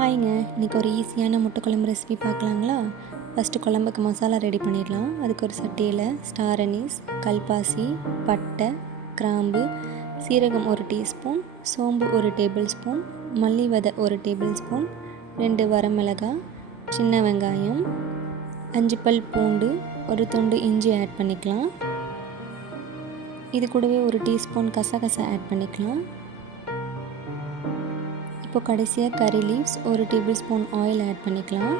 ஹாய்ங்க, இன்றைக்கி ஒரு ஈஸியான முட்டை குழம்பு ரெசிபி பார்க்கலாங்களா? ஃபஸ்ட்டு குழம்புக்கு மசாலா ரெடி பண்ணிடலாம். அதுக்கு ஒரு சட்டியில் ஸ்டார் அனீஸ், கல்பாசி, பட்டை, கிராம்பு, சீரகம் 1 டீஸ்பூன், சோம்பு 1 டேபிள் ஸ்பூன், மல்லி விதை 1 டேபிள் ஸ்பூன், 2 வரமிளகாய், சின்ன வெங்காயம், 5 பல் பூண்டு, ஒரு துண்டு இஞ்சி ஆட் பண்ணிக்கலாம். இது கூடவே 1 டீஸ்பூன் கசகசா ஆட் பண்ணிக்கலாம். இப்போ கடைசியாக curry leaves 1 tablespoon oil add பண்ணிக்கலாம்.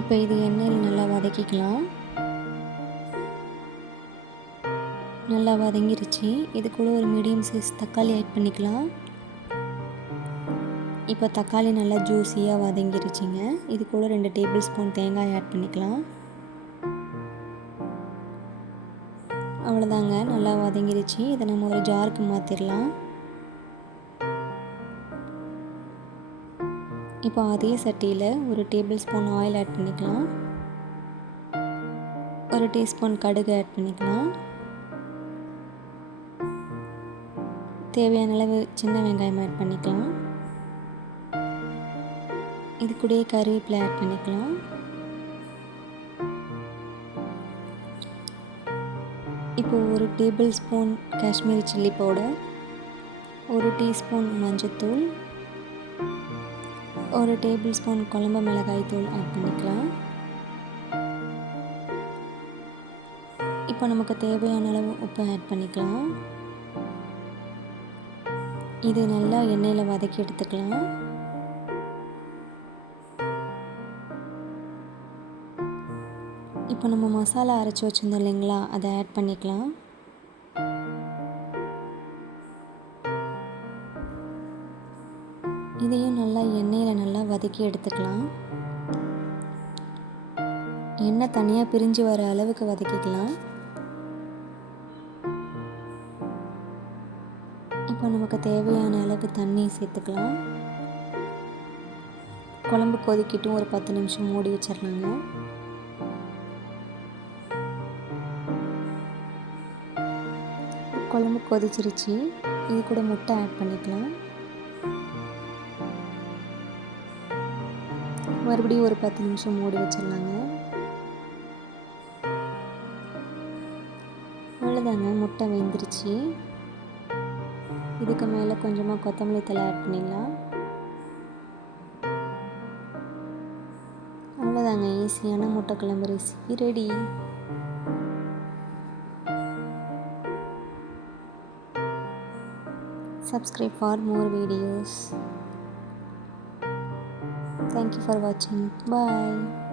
இப்போ இது எண்ணெயில் நல்லா வதக்கிக்கலாம். நல்லா வதங்கிருச்சு. இது கூட ஒரு மீடியம் சைஸ் தக்காளி ஆட் பண்ணிக்கலாம். இப்போ தக்காளி நல்லா ஜூஸியாக வதங்கிருச்சுங்க. இது கூட 2 டேபிள் ஸ்பூன் தேங்காய் ஆட் பண்ணிக்கலாம். அவ்வளோதாங்க, நல்லா வதங்கிருச்சு. இதை நம்ம ஒரு ஜாருக்கு மாற்றிடலாம். இப்போ அதே சட்டியில் 1 டேபிள் ஸ்பூன் ஆயில் ஆட் பண்ணிக்கலாம். 1 டீஸ்பூன் கடுகு ஆட் பண்ணிக்கலாம். தேவையான அளவு சின்ன வெங்காயம் ஆட் பண்ணிக்கலாம். இது கூடயே கருவேப்பிலை ஆட் பண்ணிக்கலாம். இப்போ 1 table spoon Kashmiri chilli powder, 1 teaspoon மஞ்சத்தூள், 1 டேபிள் ஸ்பூன் குழம்பு மிளகாய் தூள் ஆட் பண்ணிக்கலாம். இப்போ நமக்கு தேவையான அளவு உப்பு ஆட் பண்ணிக்கலாம். இது நல்லா எண்ணெயில் வதக்கி எடுத்துக்கலாம். இப்போ நம்ம மசாலா அரைச்சி வச்சுருந்தோம் இல்லைங்களா, அதை ஆட் பண்ணிக்கலாம். இதையும் நல்லா எண்ணெயில் நல்லா வதக்கி எடுத்துக்கலாம். எண்ணெய் தனியாக பிரிஞ்சு வர அளவுக்கு வதக்கிக்கலாம். இப்போ நமக்கு தேவையான அளவு தண்ணி சேர்த்துக்கலாம். குழம்பு கொதிக்கிட்டும் ஒரு 10 நிமிஷம் மூடி வச்சிடலாங்க. குழம்பு கொதிச்சிருச்சு. இது கூட முட்டை ஆட் பண்ணிக்கலாம். மறுபடியும் ஒரு 10 நிமிஷம் மூடி வச்சிடலாங்க. அவ்வளோதாங்க, முட்டை வெந்துருச்சு. இதுக்கு மேலே கொஞ்சமாக கொத்தமல்லி தழை ஆட் பண்ணிடலாம். அவ்வளோதாங்க, ஈஸியான முட்டை குழம்பு recipe ready. Subscribe for more videos. Thank you for watching. Bye.